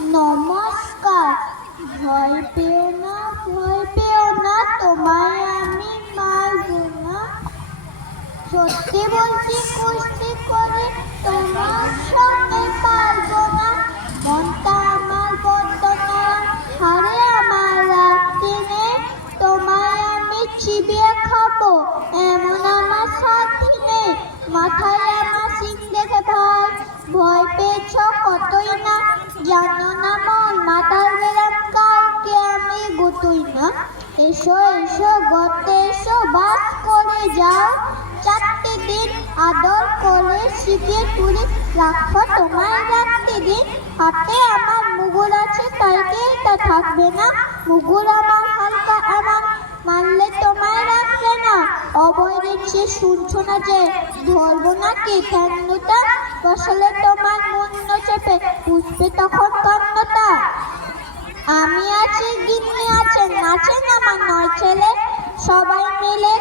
নমস্কার। ভয় পেও না, ভয় পেও না, তোমায় আমি মারবো না। সত্যি বলছি, কুস্তি করে তোমার সঙ্গে পারব না। মনটা আমার নরম হারে আমার নেই তোমায় আমি চিবিয়ে খাব, এমন আমার সাথী নেই। মাথায় এসো এসো গর্তে এসো, বাস করে যাও। চারটে দিন আদর করে শিখিয়ে তুলে রাখো তোমার রাখতে দিন। হাতে আমার মুগুর আছে তাই তা থাকবে না। মুগুর আমার হালকা আমার, মানলে তোমায় রাখবে না। অবয় দেখছে শুনছো না যে, ধরবো না কে বসলে তোমার মুন্ড চেপে বুঝবে তখন আছি গিন্নি আছেন নাচেন আমার নয় ছেলে। সবাই মিলে